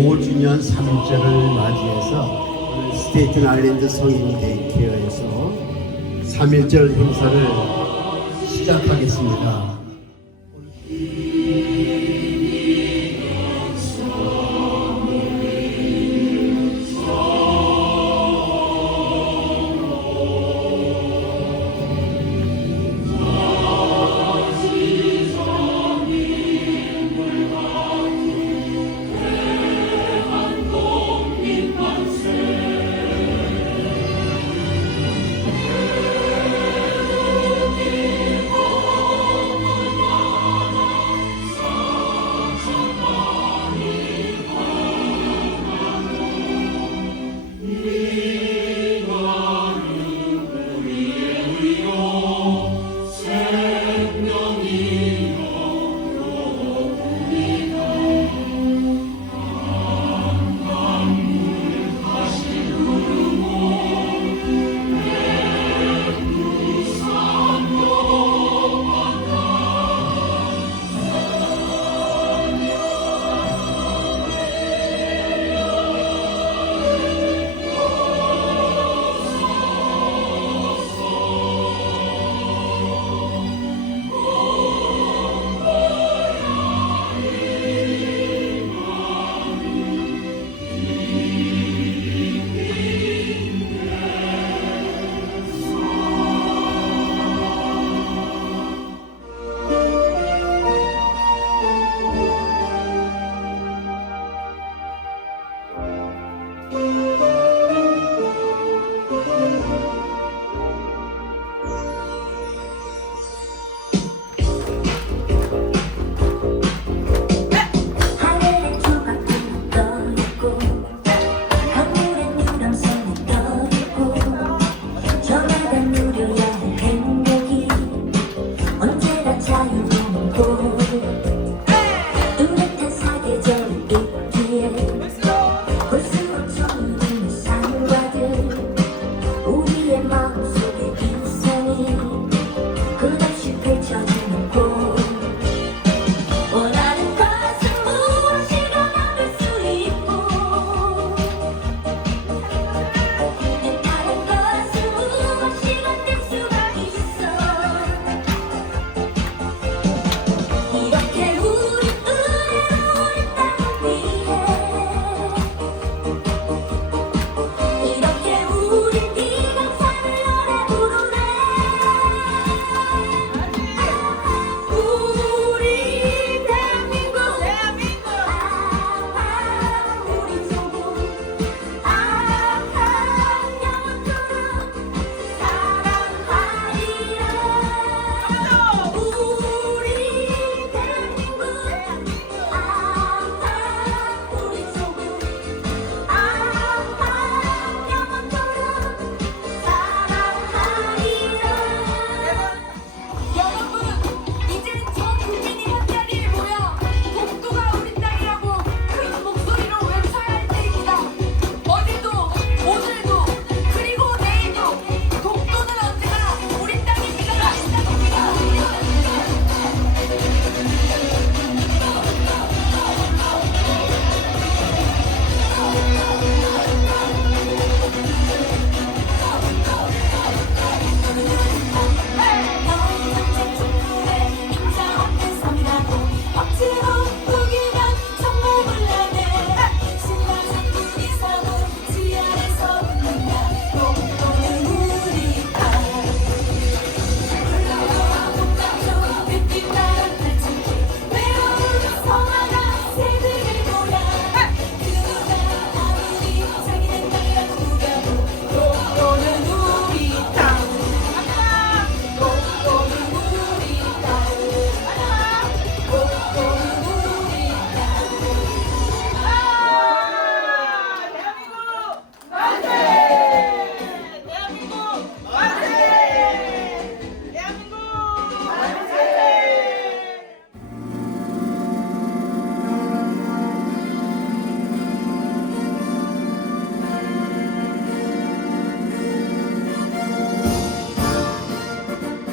5주년 3주를 맞이해서 스테이튼 아일랜드 성인 데이케어에서 3일절 행사를 시작하겠습니다.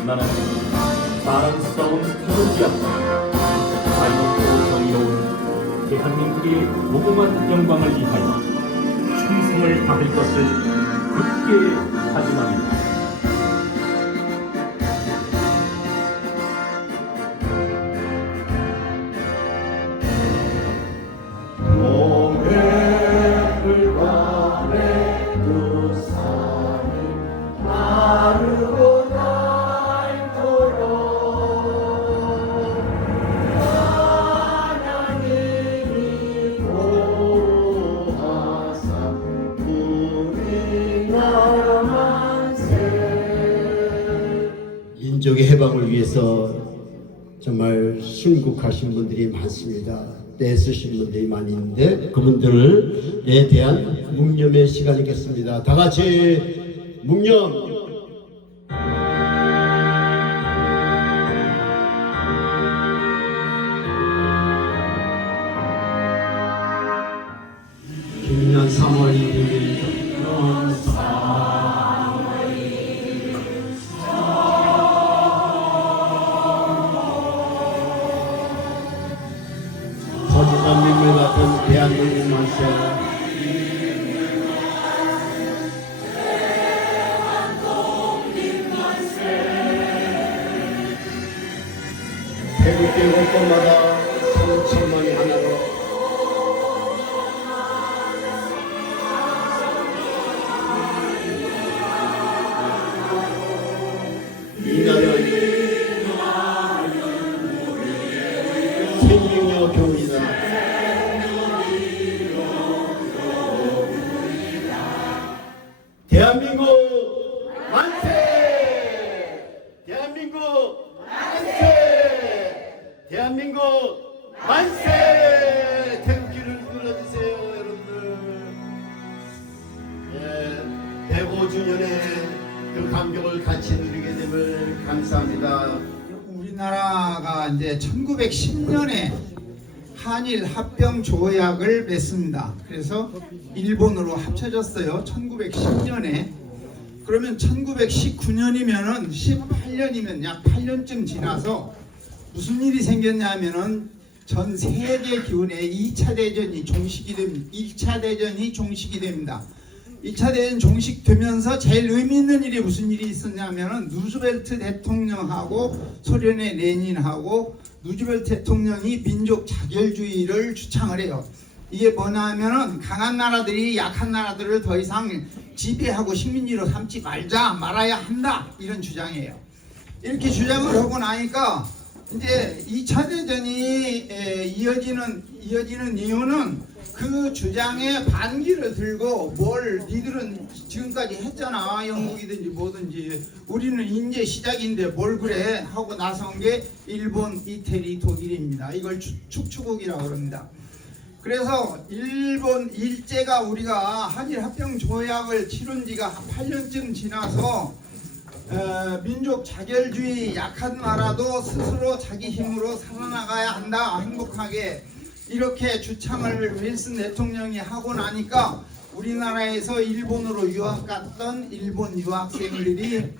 얼마나 마음싸움 터지 않고 자유롭고 정의로운 대한민국의 무궁한 영광을 위하여 충성을 다할 것을 굳게 다짐합니다. 위해서 정말 순국하신 분들이 많습니다. 떼쓰신 분들이 많이 있는데 그분들에 대한 묵념의 시간이겠습니다. 다 같이 묵념. 태국계 곳 대한민국 만세! 태극기를 눌러주세요, 여러분들. 예, 105주년의 그 감격을 같이 누리게 됨을 감사합니다. 우리나라가 이제 1910년에 한일 합병 조약을 맺습니다. 그래서 일본으로 합쳐졌어요. 1910년에. 그러면 1919년이면은 18년이면 약 8년쯤 지나서 무슨 일이 생겼냐면은 전 세계 기운의 2차 대전이 종식이 됩니다. 1차 대전이 종식이 됩니다. 2차 대전 종식되면서 제일 의미 있는 일이 무슨 일이 있었냐면은 누즈벨트 대통령하고 소련의 레닌하고 누즈벨트 대통령이 민족 자결주의를 주창을 해요. 이게 뭐냐면은 강한 나라들이 약한 나라들을 더 이상 지배하고 식민지로 삼지 말자 말아야 한다 이런 주장이에요. 이렇게 주장을 하고 나니까 이제 2차 대 전이 에, 이어지는 이어지는 이유는 그 주장에 반기를 들고 뭘 니들은 지금까지 했잖아 영국이든지 뭐든지 우리는 이제 시작인데 뭘 그래 하고 나선 게 일본, 이태리, 독일입니다. 이걸 축- 축추국이라고 그럽니다. 그래서 일본 일제가 우리가 한일 합병 조약을 치른 지가 한 8년쯤 지나서 어, 민족 자결주의 약한 나라도 스스로 자기 힘으로 살아나가야 한다. 행복하게 이렇게 주창을 윌슨 대통령이 하고 나니까 우리나라에서 일본으로 유학 갔던 일본 유학생들이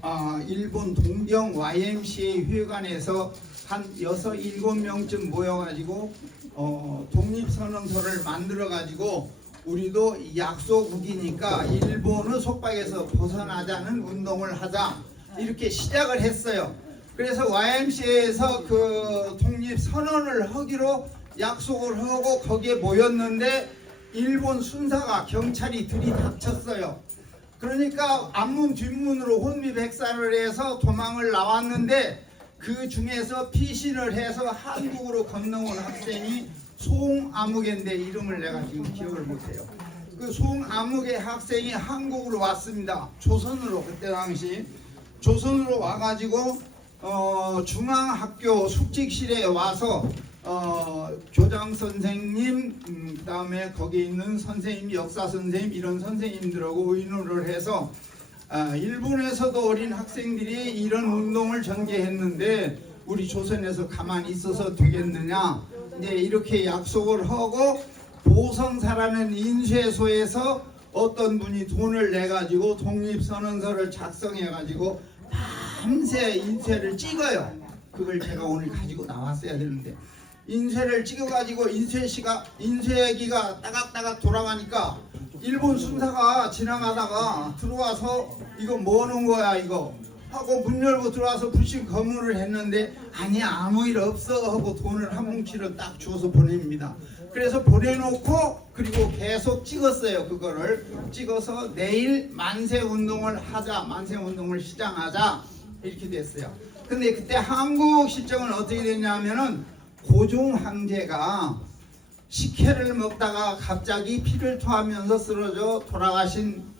어, 일본 동경 YMCA 회관에서 한 여섯 일곱 명쯤 모여가지고 어, 독립선언서를 만들어가지고 우리도 약소국이니까 일본의 속박에서 벗어나자는 운동을 하자 이렇게 시작을 했어요. 그래서 YMCA에서 그 독립 선언을 하기로 약속을 하고 거기에 모였는데 일본 순사가 경찰이 들이닥쳤어요. 그러니까 앞문 뒷문으로 혼미백산을 해서 도망을 나왔는데 그 중에서 피신을 해서 한국으로 건너온 학생이 송아무개인데 이름을 내가 지금 기억을 못해요. 그 송아무개 학생이 한국으로 왔습니다. 조선으로 그때 당시 조선으로 와가지고 어, 중앙학교 숙직실에 와서 어, 교장 선생님, 음, 그다음에 거기 있는 선생님, 역사 선생님 이런 선생님들하고 의논을 해서 아, 일본에서도 어린 학생들이 이런 운동을 전개했는데 우리 조선에서 가만히 있어서 되겠느냐? 이제 이렇게 약속을 하고 보성사라는 인쇄소에서 어떤 분이 돈을 내 가지고 독립선언서를 작성해 가지고 밤새 인쇄를 찍어요. 그걸 제가 오늘 가지고 나왔어야 되는데 인쇄를 찍어 가지고 인쇄시가 인쇄기가 따각따각 돌아가니까 일본 순사가 지나가다가 들어와서 이거 뭐 하는 거야 이거 하고 문 열고 들어와서 불신 검문을 했는데 아니 아무 일 없어 하고 돈을 한 뭉치를 딱 줘서 보냅니다. 그래서 보내놓고 그리고 계속 찍었어요 그거를 찍어서 내일 만세 운동을 하자 만세 운동을 시작하자 이렇게 됐어요. 근데 그때 한국 실정은 어떻게 됐냐면은 고종 황제가 식혜를 먹다가 갑자기 피를 토하면서 쓰러져 돌아가신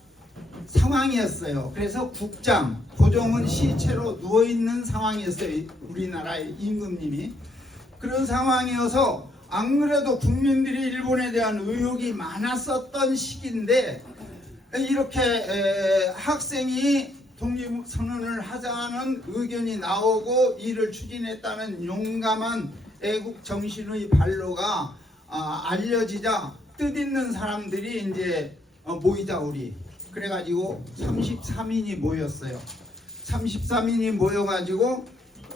상황이었어요. 그래서 국장 고종은 시체로 누워 있는 상황이었어요. 우리나라의 임금님이 그런 상황이어서 안 그래도 국민들이 일본에 대한 의혹이 많았었던 시기인데 이렇게 에, 학생이 독립선언을 하자는 의견이 나오고 이를 추진했다는 용감한 애국 정신의 발로가 아, 알려지자 뜻 있는 사람들이 이제 어, 모이자 우리 그래가지고 33인이 모였어요. 33인이 모여가지고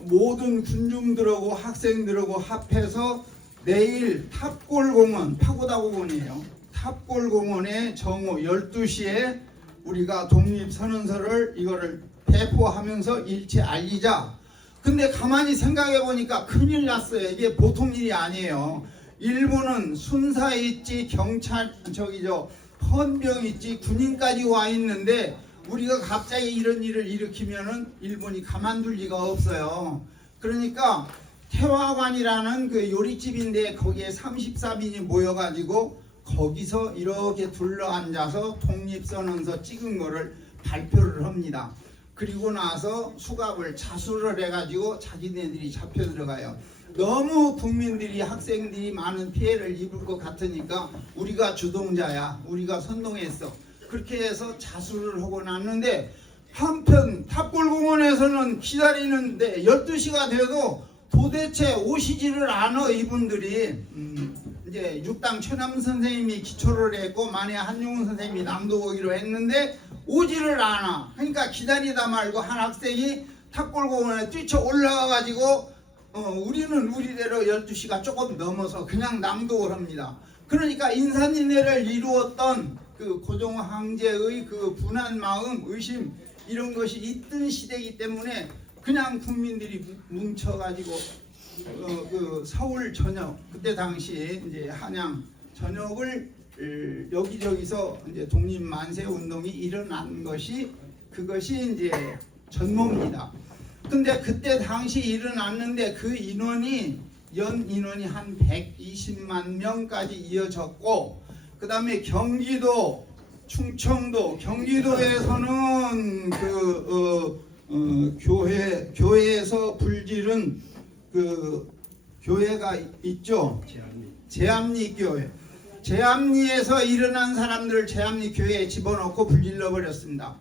모든 군중들하고 학생들하고 합해서 내일 탑골공원 파고다공원이에요. 탑골공원에 정오 12시에 우리가 독립선언서를 이거를 배포하면서 일체 알리자. 근데 가만히 생각해 보니까 큰일 났어요. 이게 보통 일이 아니에요. 일본은 순사 있지 경찰 저기 저 헌병 있지 군인까지 와 있는데 우리가 갑자기 이런 일을 일으키면은 일본이 가만둘 리가 없어요. 그러니까 태화관이라는 그 요리집인데 거기에 34인이 모여가지고 거기서 이렇게 둘러 앉아서 독립선언서 찍은 거를 발표를 합니다. 그리고 나서 수갑을 자수를 해가지고 자기네들이 잡혀 들어가요. 너무 국민들이 학생들이 많은 피해를 입을 것 같으니까 우리가 주동자야, 우리가 선동했어. 그렇게 해서 자수를 하고 났는데 한편 탑골공원에서는 기다리는데 12시가 돼도 도대체 오시지를 않아 이분들이 음, 이제 육당 최남 선생님이 기초를 했고 만에 한용운 선생님이 낭독하기로 했는데 오지를 않아 그러니까 기다리다 말고 한 학생이 탑골공원에 뛰쳐 올라가 가지고 어, 우리는 우리대로 12시가 조금 넘어서 그냥 낭독을 합니다 그러니까 인산인해를 이루었던 그 고종 황제의 그 분한 마음 의심 이런 것이 있던 시대이기 때문에 그냥 국민들이 뭉쳐가지고 어, 그 서울 전역 그때 당시 이제 한양 전역을 을, 여기저기서 이제 독립 만세 운동이 일어난 것이 그것이 이제 전모입니다. 근데 그때 당시 일어났는데 그 인원이 연 인원이 한 120만 명까지 이어졌고 그 다음에 경기도 충청도 경기도에서는 그 어, 어, 교회 교회에서 불지른 그 교회가 있죠. 제암리 교회. 제암리에서 일어난 사람들을 제암리 교회에 집어넣고 불질러 버렸습니다.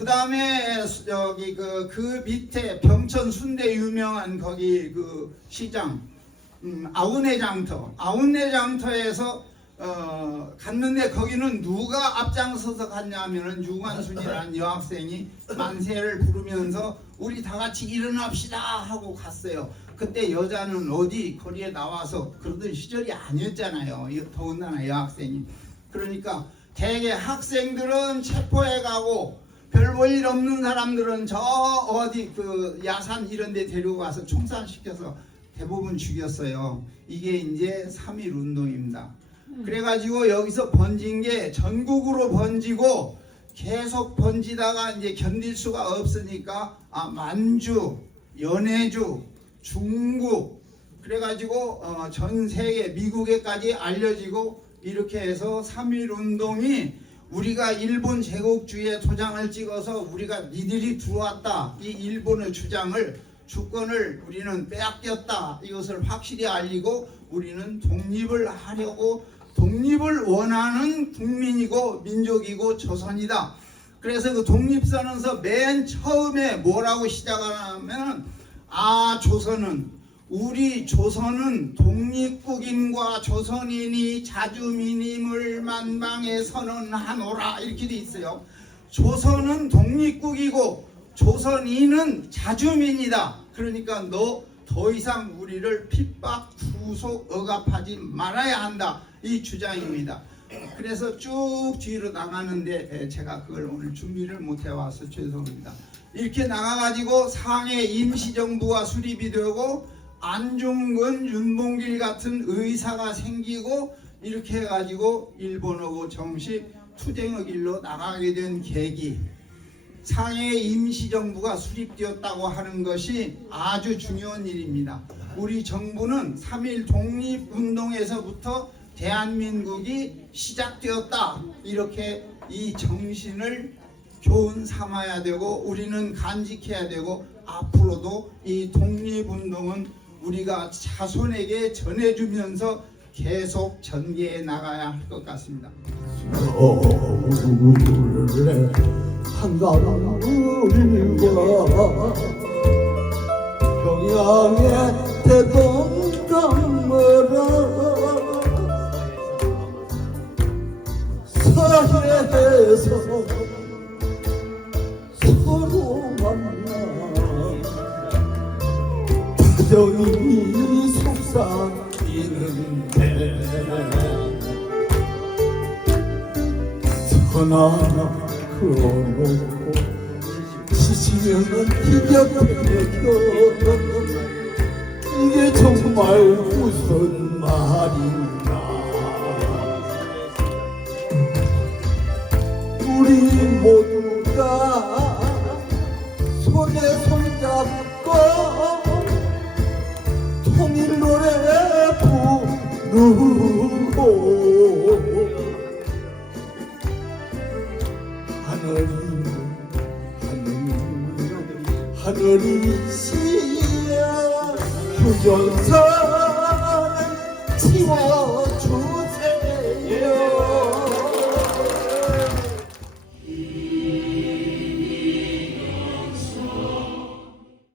그 다음에 여기 그, 그 밑에 병천 순대 유명한 거기 그 시장 음, 아우네 장터 아우네 장터에서 어, 갔는데 거기는 누가 앞장서서 갔냐면은 유관순이라는 여학생이 만세를 부르면서 우리 다 같이 일어납시다 하고 갔어요. 그때 여자는 어디 거리에 나와서 그러던 시절이 아니었잖아요. 이 더군다나 여학생이. 그러니까 대개 학생들은 체포해 가고 별 볼일 없는 사람들은 저 어디 그 야산 이런 데 데리고 가서 총살시켜서 대부분 죽였어요. 이게 이제 3.1 운동입니다. 그래가지고 여기서 번진 게 전국으로 번지고 계속 번지다가 이제 견딜 수가 없으니까 아 만주, 연해주, 중국 그래가지고 어, 전 세계 미국에까지 알려지고 이렇게 해서 3.1 운동이 우리가 일본 제국주의에 도장을 찍어서 우리가 니들이 들어왔다 이 일본의 주장을 주권을 우리는 빼앗겼다 이것을 확실히 알리고 우리는 독립을 하려고 독립을 원하는 국민이고 민족이고 조선이다. 그래서 그 독립선언서 맨 처음에 뭐라고 시작하냐면 아 조선은 우리 조선은 독립국인과 조선인이 자주민임을 만방에 선언하노라 이렇게 돼 있어요. 조선은 독립국이고 조선인은 자주민이다. 그러니까 너 더 이상 우리를 핍박 후속 억압하지 말아야 한다 이 주장입니다. 그래서 쭉 뒤로 나가는데 에, 제가 그걸 오늘 준비를 못 해와서 죄송합니다. 이렇게 나가가지고 상해 임시정부가 수립이 되고 안중근, 윤봉길 같은 의사가 생기고 이렇게 해가지고 일본하고 정식 투쟁의 길로 나가게 된 계기 상해 임시정부가 수립되었다고 하는 것이 아주 중요한 일입니다. 우리 정부는 3.1 독립운동에서부터 대한민국이 시작되었다. 이렇게 이 정신을 교훈 삼아야 되고 우리는 간직해야 되고 앞으로도 이 독립운동은 우리가 자손에게 전해주면서 계속 전개해 나가야 할 것 같습니다. 서울의 한강물과 평양의 대동강물을 사해에서 다정히 속삭이는데 전화 걸어놓고 지치면은 비벼펴겨 이게 정말 무슨 말인가. 우리 모두가 손에 손